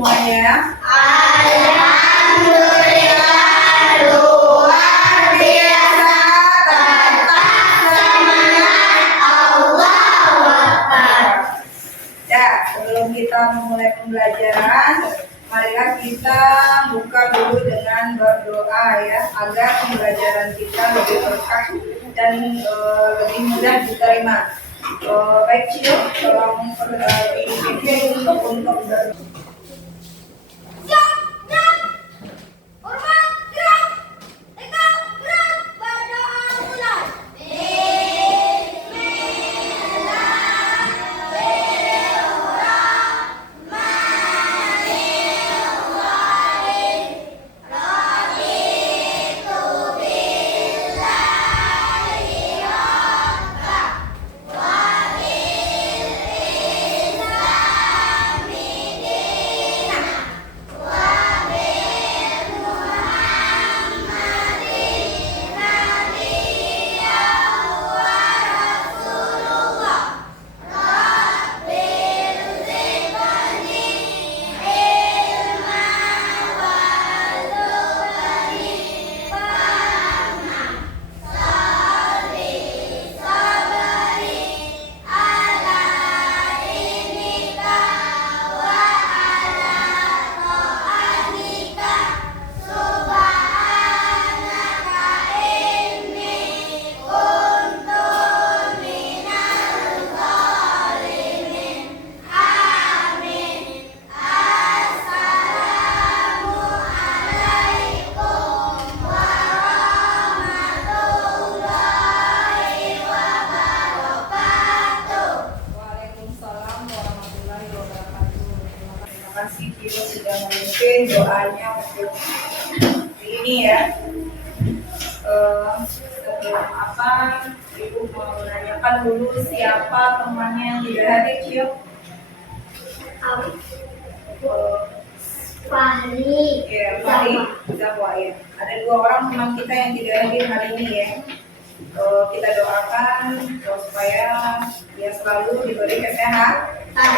semuanya? Alhamdulillah, luar biasa, tetap semangat, Allahu Akbar. Ya, sebelum kita memulai pembelajaran, marilah kita buka dulu dengan berdoa ya, agar pembelajaran kita lebih berkah dan lebih mudah diterima. Baik Cio, tolong dipimpin untuk berdoa. Terima kasih Cio sudah memimpin doanya untuk ini ya. Sebelum apa, Ibu mau menanyakan dulu siapa temannya yang tidak hadir Cio? Fahri. Ya, Fahri, Zahwa ya. Ada 2 orang teman kita yang tidak hadir hari ini ya. Kita doakan supaya dia selalu diberi kesehatan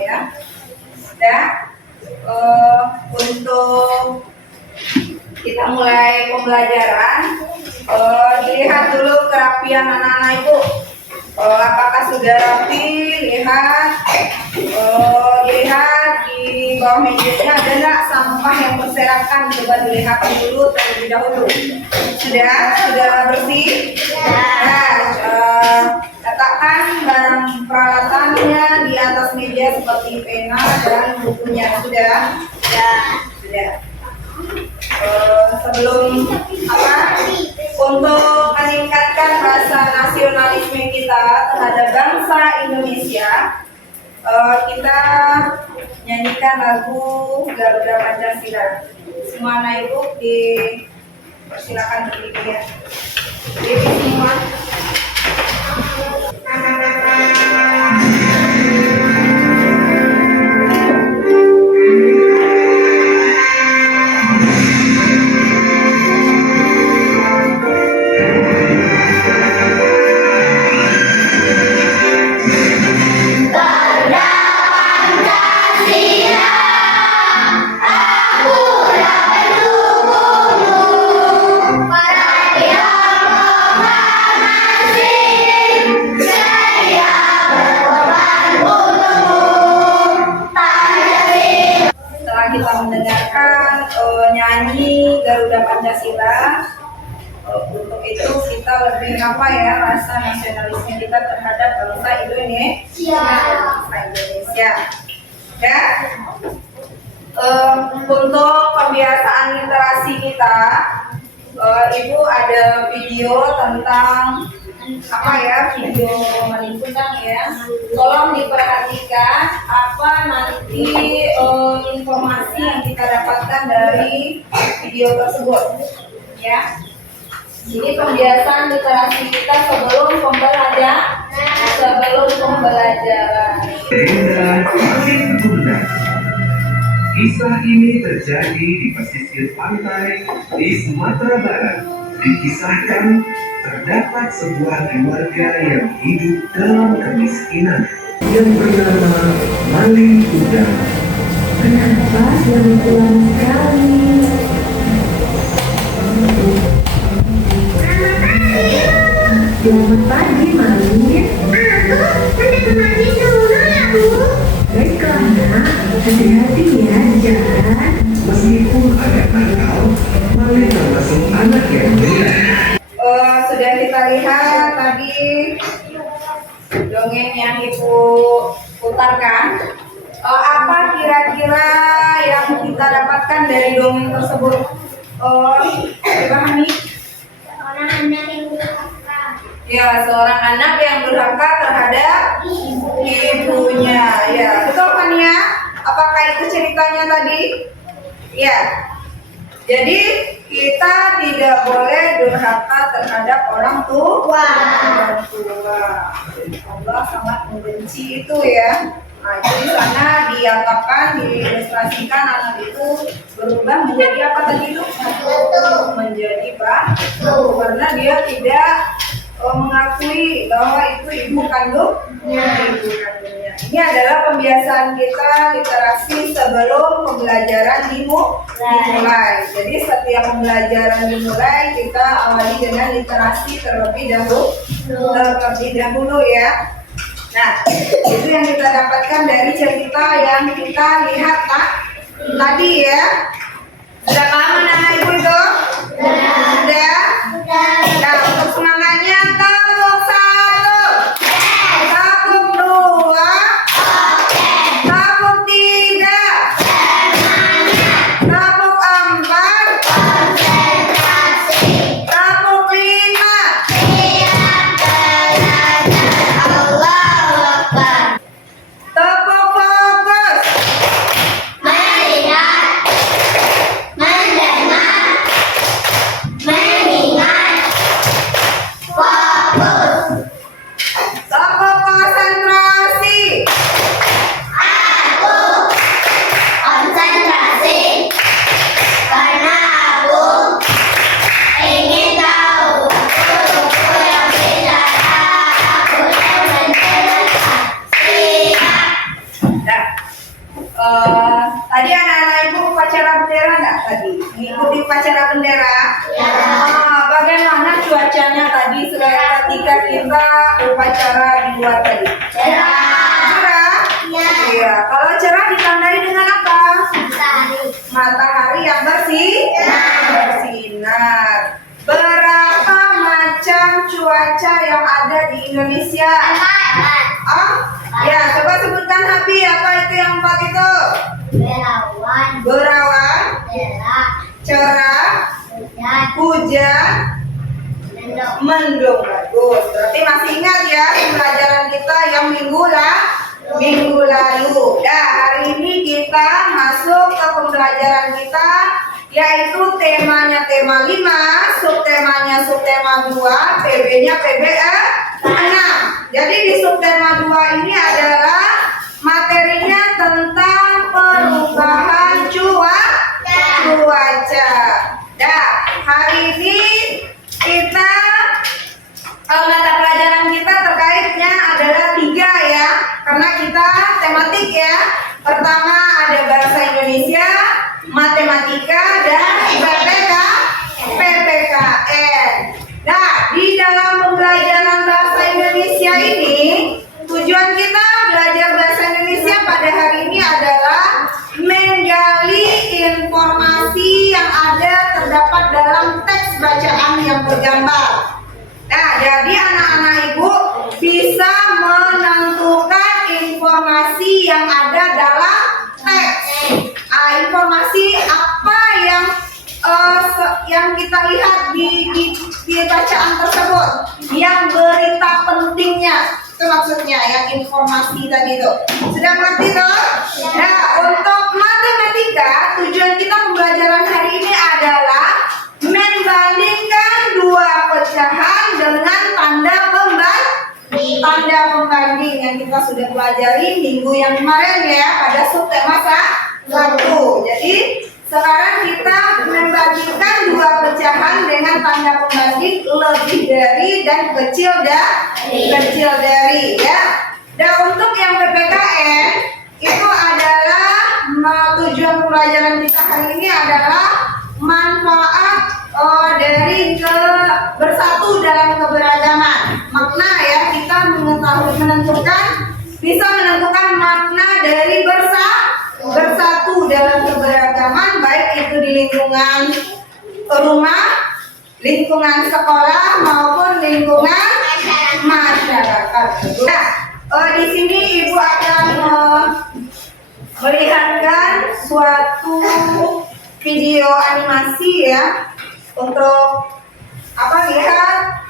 ya. Dan untuk kita mulai pembelajaran, dilihat dulu kerapian anak-anak Ibu. Apakah sudah rapi? Dilihat di bawah mejanya ada nggak sampah yang berserakan? Coba dilihat dulu terlebih dahulu. Sudah bersih? Letakkan barang peralatannya di atas meja seperti pena dan bukunya. Sudah. Sebelum untuk meningkatkan rasa nasionalisme kita terhadap bangsa Indonesia, kita nyanyikan lagu Garuda Pancasila. Semua anak Ibu dipersilakan berdiri ya. Berdiri semua. Mendengarkan nyanyi Garuda Pancasila, untuk itu kita lebih rasa nasionalisme kita terhadap bangsa Indonesia. Ya. Untuk pembiasaan literasi kita, Ibu ada video tentang video melingkundang ya. Tolong diperhatikan apa nanti informasi yang kita dapatkan dari video tersebut ya. Ini pembiasaan literasi kita sebelum pembelajaran. Kisah ini terjadi di pesisir pantai di Sumatera Barat. Dikisahkan terdapat sebuah keluarga yang hidup dalam kemiskinan. yang bernama maling kuda. Kenapa selamat ulang sekali? Selamat pagi, Maling. Aku hendak mandi dulu ya, Bu. Baiklah, nak. Hati-hati ya di jalan. Meskipun agak nakal, maling termasuk anak yang mulia. Sudah kita lihat tadi dongeng yang Ibu putarkan. Apa kira-kira yang kita dapatkan dari dongeng tersebut? Dipahami? Orang anak yang durhaka. Ya, seorang anak yang durhaka terhadap ibunya. Ya, betul kan ya? Apakah itu ceritanya tadi? Ya. Jadi kita tidak boleh durhaka terhadap orang tua. Allah sangat membenci itu ya. Nah, itu di sana diapakan, diilustrasikan anak itu berubah menjadi apa tadi itu? Menjadi batu, karena dia tidak mengakui bahwa itu ibu kandungnya. Ini adalah pembiasaan kita literasi sebelum pembelajaran dimulai. Jadi setiap pembelajaran dimulai kita awali dengan literasi terlebih dahulu ya. Nah, itu yang kita dapatkan dari cerita yang kita lihat tadi ya. Sudah paham anak ibu itu? Sudah? Nah, untuk semangatnya tepuk 1, tepuk 2, tepuk 3, tepuk 4, tepuk 5. Tepuk fokus. Melihat, mendengar, mengingat, fokus. Tepuk konsentrasi. Aku konsentrasi karena aku ingin tahu guruku yang bicara, aku yang mendengarkan. Siap. Nah, tadi anak-anak ibu upacara bendera nggak tadi? Mengikuti upacara bendera? Ya. Bagaimana cuacanya tadi ketika kita upacara di luar tadi? Cerah? Ya. Iya. Kalau cerah ditandai dengan apa? Matahari. Matahari yang bersinar. Berapa macam cuaca yang ada di Indonesia? Ya, coba sebutkan Habi, apa itu yang 4 itu? Berawan, cerah, hujan, mendung. Bagus. Berarti masih ingat ya pembelajaran kita yang minggu lalu. Nah, hari ini kita masuk ke pembelajaran kita, yaitu temanya tema 5, subtemanya subtema 2, PB-nya PB 6. Jadi di subtema 2 ini adalah materinya tentang perubahan cuaca. Nah, hari ini kita mata pelajaran kita terkaitnya adalah 3 ya, karena kita tematik ya. Pertama ada bahasa Indonesia, matematika, dan PPKN. Nah, di dalam pembelajaran bahasa Indonesia ini, tujuan kita belajar bahasa Indonesia pada hari ini adalah menggali informasi yang ada terdapat dalam teks bacaan yang bergambar. Nah, jadi anak-anak ibu bisa menentukan informasi yang ada dalam teks. Informasi apa yang kita lihat di bacaan tersebut, yang berita pentingnya, itu maksudnya yang informasi tadi itu. Sudah mengerti toh? Nah, untuk matematika, tujuan kita pembelajaran hari ini adalah membandingkan 2 pecahan dengan tanda pembanding yang kita sudah pelajari minggu yang kemarin ya, pada subtema 1. Jadi sekarang kita membandingkan 2 pecahan dengan tanda pembanding lebih dari dan kecil dari ya. Dan untuk yang bisa menentukan makna dari bersatu dalam keberagaman, baik itu di lingkungan rumah, lingkungan sekolah maupun lingkungan masyarakat. Nah, di sini Ibu akan melihatkan suatu video animasi ya, untuk lihat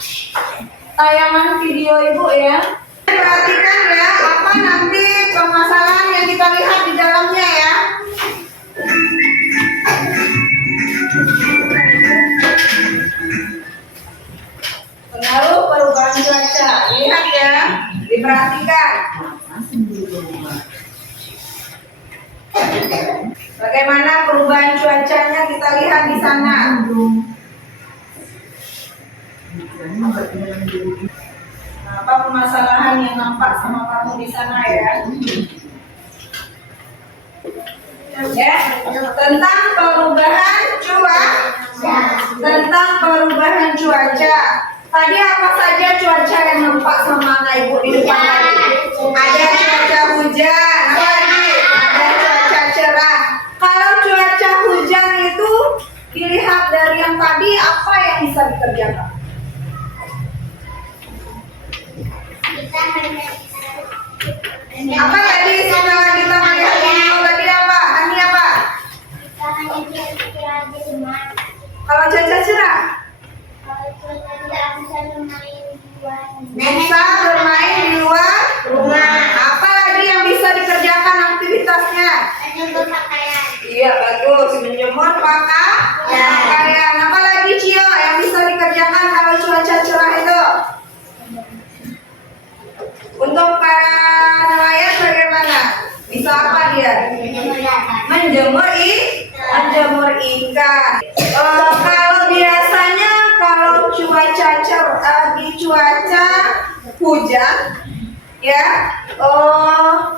tayangan video Ibu ya. Perhatikan ya, apa nanti permasalahan yang kita lihat di dalamnya ya. Pengaruh perubahan cuaca, lihat ya, diperhatikan. Bagaimana perubahan cuacanya kita lihat di sana. Apa permasalahan yang nampak sama kamu di sana ya? Ya, tentang perubahan cuaca. Tadi apa saja cuaca yang nampak sama anak Ibu di depan tadi? Ada cuaca hujan, apa lagi? Ada cuaca cerah. Kalau cuaca hujan itu dilihat dari yang tadi, apa yang bisa dikerjakan? Apa tadi setelah kita melihat video tadi apa? Hani apa? Kalau cuaca cerah? Bisa bermain di luar rumah. Apa lagi yang bisa dikerjakan aktivitasnya? Menjemur pakaian. Iya bagus, menjemur pakaian. Apa lagi Cio yang bisa dikerjakan kalau cuaca cerah itu? Untuk para nelayan bagaimana? Bisa apa dia? Menjemur ikan. Kalau biasanya kalau cuaca hujan ya,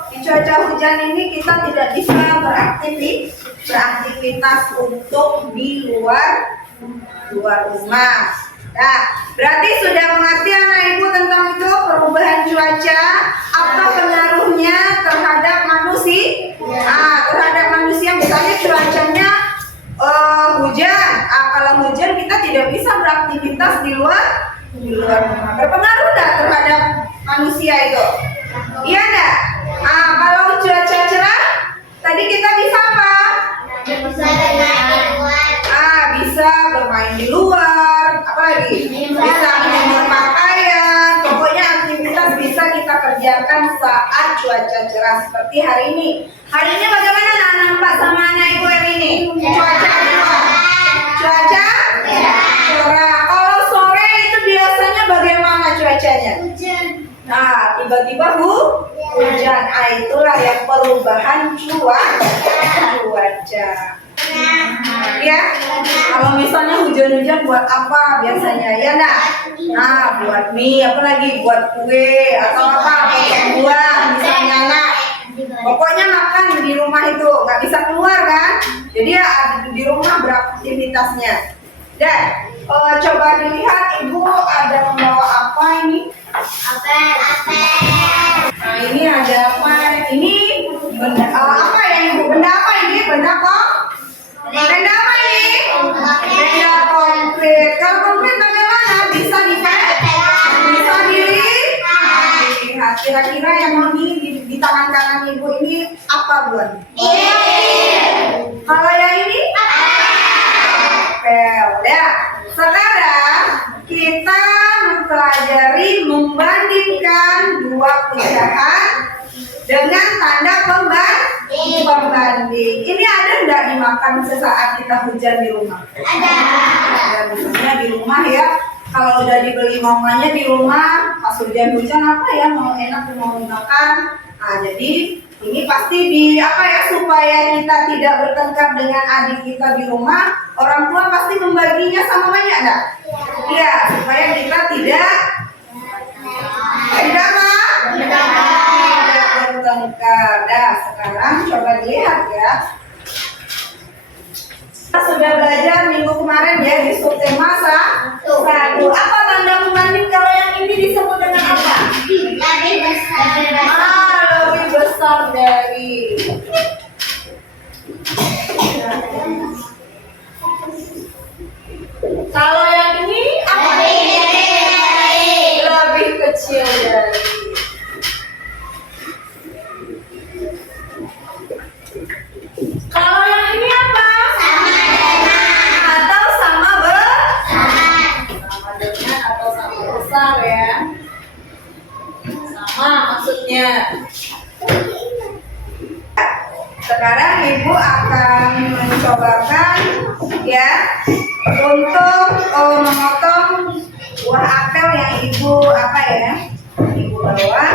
di cuaca hujan ini kita tidak bisa beraktivitas untuk di luar rumah. Nah, berarti sudah mengerti anak Ibu tentang itu perubahan cuaca atau pengaruhnya terhadap manusia. Terhadap manusia misalnya cuacanya hujan. Kalau hujan kita tidak bisa beraktivitas di luar rumah. Berpengaruh nggak terhadap manusia itu? Iya nggak? Kalau cuaca cerah, tadi kita bisa apa? Bisa bermain di luar, apalagi bisa menjemur pakaian. Pokoknya aktivitas bisa kita kerjakan saat cuaca cerah seperti hari ini. Hari ini bagaimana nampak sama anak Ibu hari ini? Cuaca cerah. Kalau sore itu biasanya bagaimana cuacanya? Nah, tiba-tiba hujan. Itulah yang perubahan cuaca. Ya, kalau misalnya hujan-hujan buat apa biasanya ya enggak? Nah, buat mie, apalagi buat kue atau apa, potong buah misalnya nak. Pokoknya makan di rumah itu, nggak bisa keluar kan? Jadi ya di rumah beraktivitasnya. Dan coba dilihat Ibu ada membawa apa ini? Apel. Nah ini ada apa? Ini benda apa ya Ibu? Benda apa ini? Benda apa? Benda apa ini? Benda konkret. Kalau konkret bagaimana? Bisa dilihat. Kira-kira yang mau di tangan kanan Ibu ini apa buat? Kalau yang ini? Apel. Ya. Sekarang kita mempelajari membandingkan dua pecahan dengan tanda pembanding. Ini ada enggak dimakan sesaat kita hujan di rumah? Ada. Misalnya di rumah ya, kalau udah dibeli mamanya di rumah, pas hujan-hujan apa ya mau enak mau dimakan. Jadi ini pasti supaya kita tidak bertengkar dengan adik kita di rumah, orang tua pasti membaginya sama banyak enggak? Iya, supaya kita tidak bertengkar. Nah, sekarang coba dilihat ya. Kita sudah belajar minggu kemarin ya di subtema 1. Apa tanda pembanding kalau yang ini disebut dengan apa? selanjutnya. Sekarang ibu akan mencobakan ya untuk memotong buah apel yang ibu ibu bawa,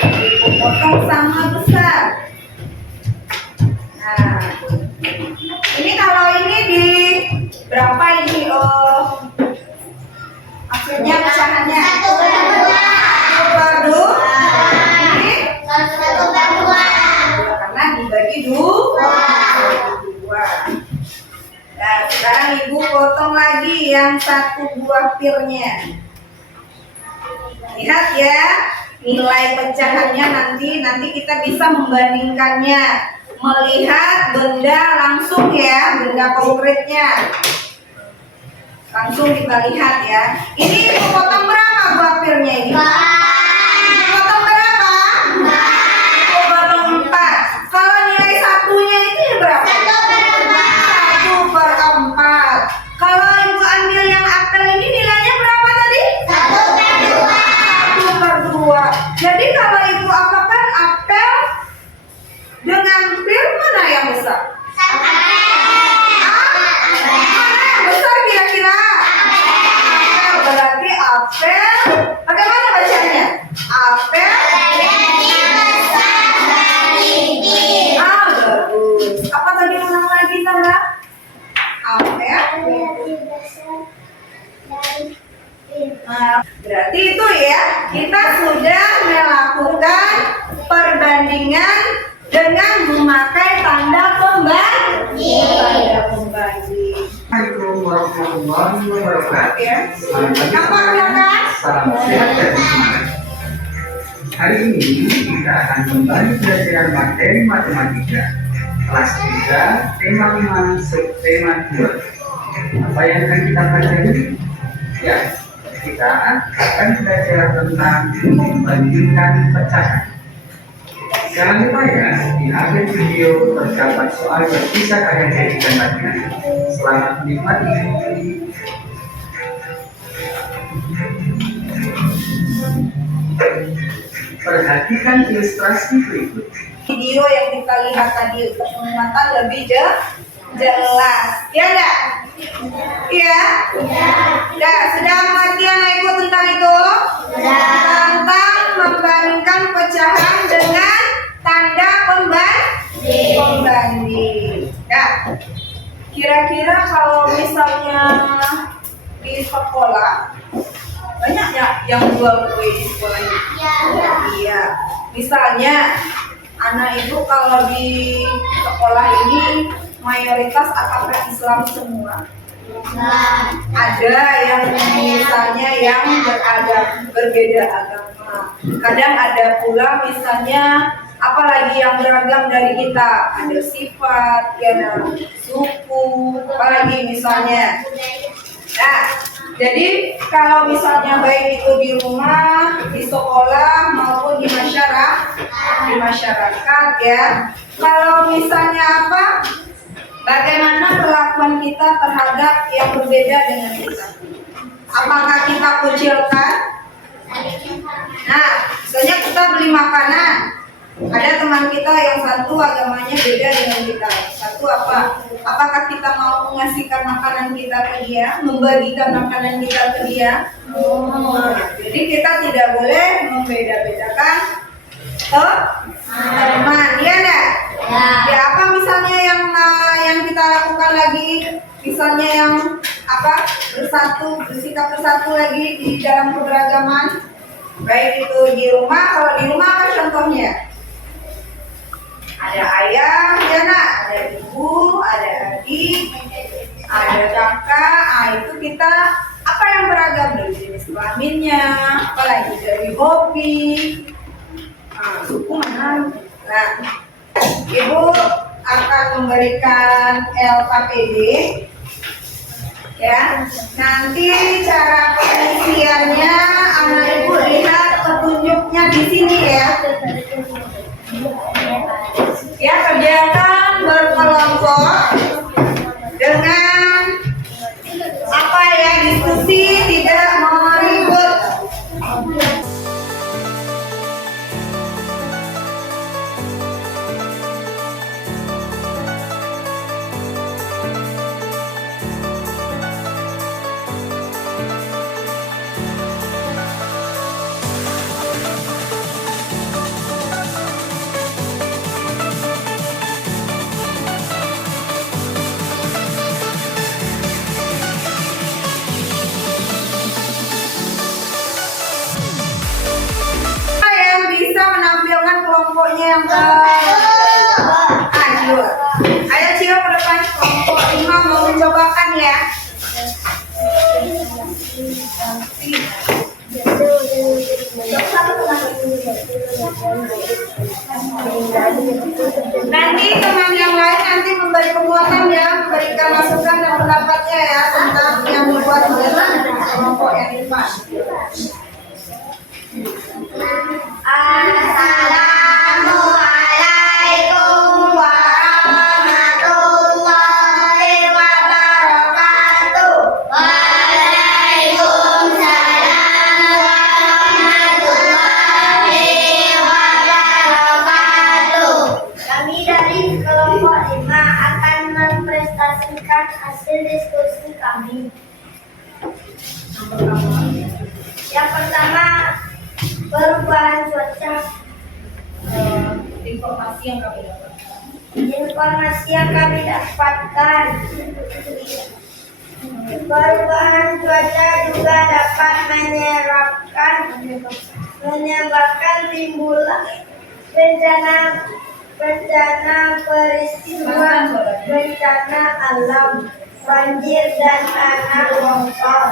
ibu potong sama besar. Nah, ini kalau ini di berapa ini maksudnya pecahannya? 1/2. Ini 1/2. karena dibagi dua. Nah, sekarang ibu potong lagi yang 1 buah pirnya. Lihat ya, nilai pecahannya nanti kita bisa membandingkannya, melihat benda langsung ya, benda konkretnya. Langsung kita lihat ya. Ini ibu potong berapa buah pirnya ini? Potong berapa? Ibu potong 4. Kalau nilai satunya itu berapa? 1/4. Kalau ibu ambil yang apel ini nilainya berapa tadi? 1/2. Jadi kalau ibu apakan apel dengan pir, mana yang besar? Mana yang besar kira-kira? Apel, berarti apel. Bagaimana bacanya? Apel. Bagus. Apa tadi ulang lagi Tanda? Apel. Nah, berarti itu ya, kita sudah melakukan perbandingan dengan memakai tanda pembanding. Assalamualaikum warahmatullahi wabarakatuh. Ya. Selamat pagi, Apa kakak? salam sehat dan semangat. Hari ini kita akan kembali belajar materi matematika kelas 3, tema 5, subtema 2. Apa yang akan kita pelajari? Ya, kita akan belajar tentang membandingkan pecahan. Jangan lupa ya, di akhir video terdapat soal yang bisa kalian jadikan latihan. Selamat menikmati. Perhatikan ilustrasi berikut. Video yang kita lihat tadi untuk pengamatan lebih jelas. Ya enggak? Iya? Ya, sudah pengertian ibu tentang itu? Tentang membandingkan pecahan dengan tanda pembanding. Ya. Kira-kira kalau misalnya di sekolah banyak ya yang jual kue di sekolah ini? Iya. Misalnya anak ibu kalau di sekolah ini mayoritas apakah Islam semua? Ada yang misalnya yang berbeda agama. Kadang ada pula misalnya apalagi yang beragam dari kita, ada sifat, ya, suku, apalagi misalnya. Nah, jadi kalau misalnya baik itu di rumah, di sekolah maupun di masyarakat ya. Kalau misalnya apa? Bagaimana perlakuan kita terhadap yang berbeda dengan kita? Apakah kita kucilkan? Nah, misalnya kita beli makanan. Ada teman kita yang satu agamanya beda dengan kita. Satu apa? Apakah kita mau mengasihkan makanan kita ke dia, membagikan makanan kita ke dia? Jadi kita tidak boleh membeda-bedakan teman, ya enggak? Ya apa misalnya yang kita lakukan lagi? Misalnya yang apa? Bersikap bersatu lagi di dalam keberagaman. Baik itu di rumah, kalau di rumah apa contohnya? Ada ayah, ya nak, ada ibu, ada adik, ada kakak. Itu kita apa yang beragam dari jenis kelaminnya, apalagi dari hobi, suku mana. Nah, ibu akan memberikan LKPD, ya. Nanti cara pengisiannya anak ibu lihat petunjuknya di sini ya. Ya, kerjakan berkelompok dengan apa ya, diskusi, tidak meribut. yang ke Ayo, ayo Cio ke depan. Kelompok 5 mau mencobakan ya. Nanti teman yang lain nanti memberi penguatan ya, memberikan masukan dan pendapatnya ya tentang yang membuat kelompok yang 5. Assalamualaikum warahmatullahi wabarakatuh. Waalaikumsalam warahmatullahi wabarakatuh. Kami dari kelompok 5 akan mempresentasikan hasil diskusi kami. Yang pertama, perubahan cuaca. Informasi yang kami dapatkan. Perubahan cuaca juga dapat menyebabkan timbulnya bencana peristiwa bencana alam, banjir dan tanah longsor.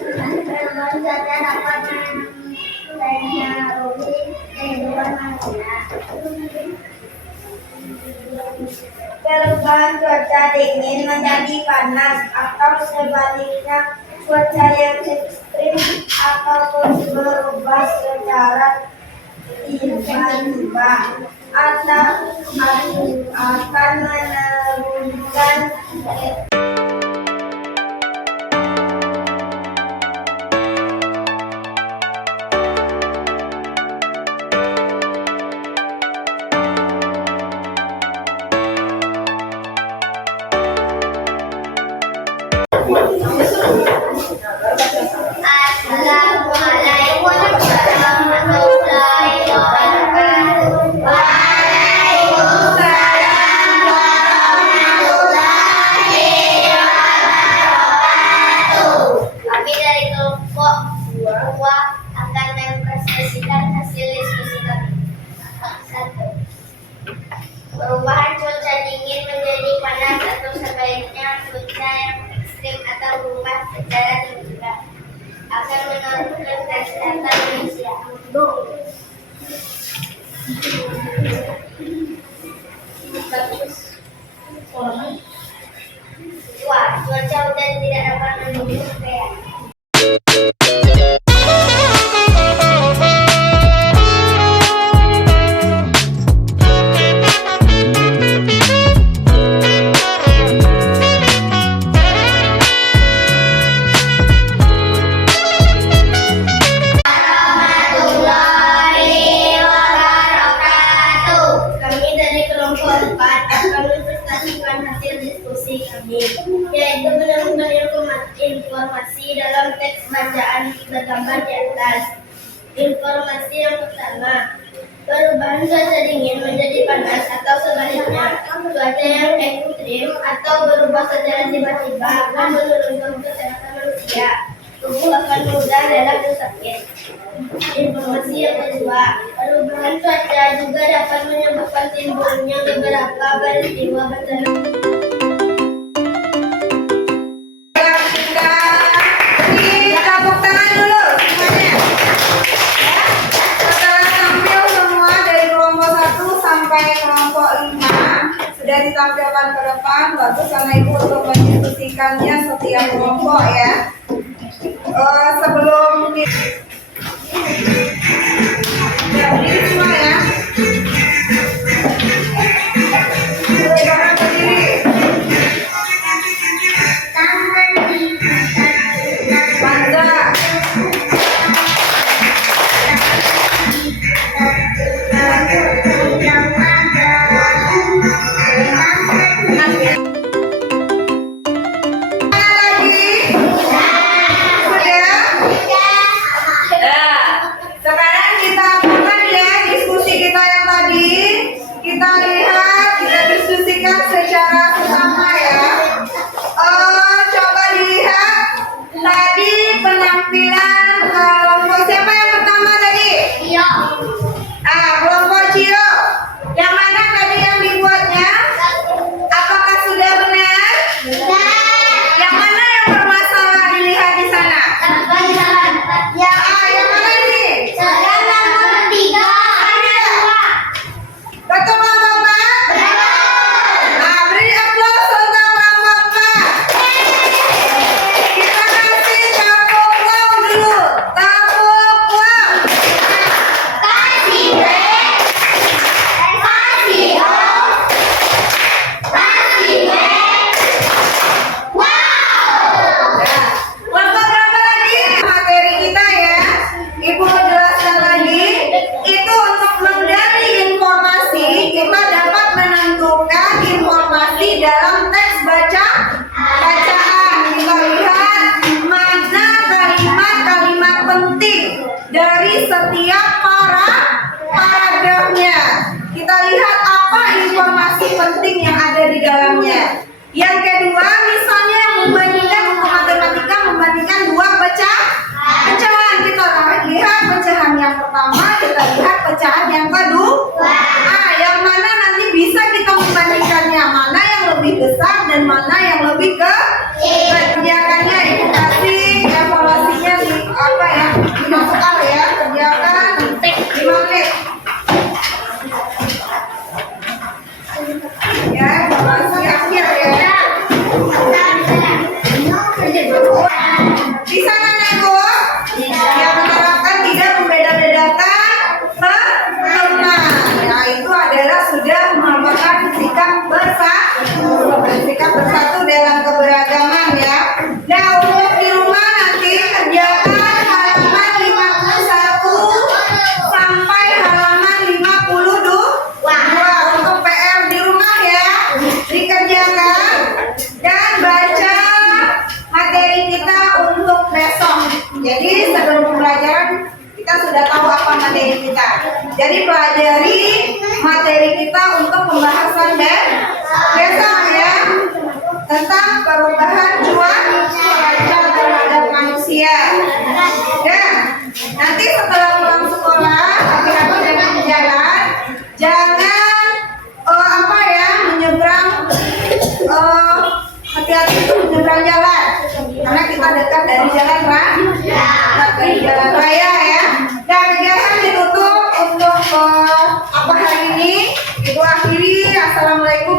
Perubahan cuaca dapat mempengaruhi kehidupan manusia. Perubahan cuaca dingin menjadi panas atau sebaliknya cuaca yang ekstrim ataupun berubah secara tiba-tiba akan menurunkan Assalamualaikum warahmatullahi wabarakatuh. Waalaikumsalam warahmatullahi wabarakatuh. Kami dari kelompok 2 akan mempresentasikan hasil diskusi kami. 1. Perubahan cuaca dingin menjadi panas atau sebaliknya cuaca yang ekstrim atau berubah secara tiba-tiba akan menurunkan kesehatan manusia. 2. Cuaca hujan tidak dapat mendukung hujan. Yaitu menemukan informasi dalam teks bacaan bergambar di atas. Informasi yang pertama, perubahan cuaca dingin menjadi panas atau sebaliknya cuaca yang ekstrim atau berubah secara tiba-tiba akan menurunkan kesehatan manusia. Tubuh akan mudah lelah dan sakit. Informasi yang kedua, perubahan cuaca juga dapat menyebabkan timbulnya beberapa peristiwa bencana. Sudah ditampilkan ke depan, bagus karena Ibu untuk mendiskusikannya setiap kelompok ya. Sebelum ini semua ya. Berdiri. Bangga. dari setiap paragrafnya. Kita lihat apa informasi penting yang ada di dalamnya. Yang kedua, misalnya membandingkan untuk matematika, membandingkan dua pecahan. Kita lihat pecahan yang pertama, kita lihat pecahan yang kedua. Yang mana nanti bisa kita membandingkannya, mana yang lebih besar dan mana yang lebih kerjakannya, edukasi, evaluasinya di apa ya, dimasukkan ya, kerjakan 5 menit. Ya, evaluasi akhir ya. Di sana Nego, yang menerapkan tidak membeda-bedakan teman. Nah, itu adalah sudah merupakan sikap bersatu dalam keberagaman ya. Nah, untuk di rumah nanti kerjakan halaman 51 sampai halaman 52 untuk PR di rumah ya. Dikerjakan dan baca materi kita untuk besok. Jadi sebelum pembelajaran kita sudah tahu apa materi kita. Jadi pelajari materi kita untuk pembahasan besok ya, tentang perubahan cuaca terhadap manusia. Dan nanti setelah pulang sekolah, hati-hati dengan jalan, jangan menyeberang, hati-hati menyeberang jalan, karena kita dekat dari jalan raya ya. Dan kegiatan ditutup untuk hari ini. Ibu akhiri, assalamualaikum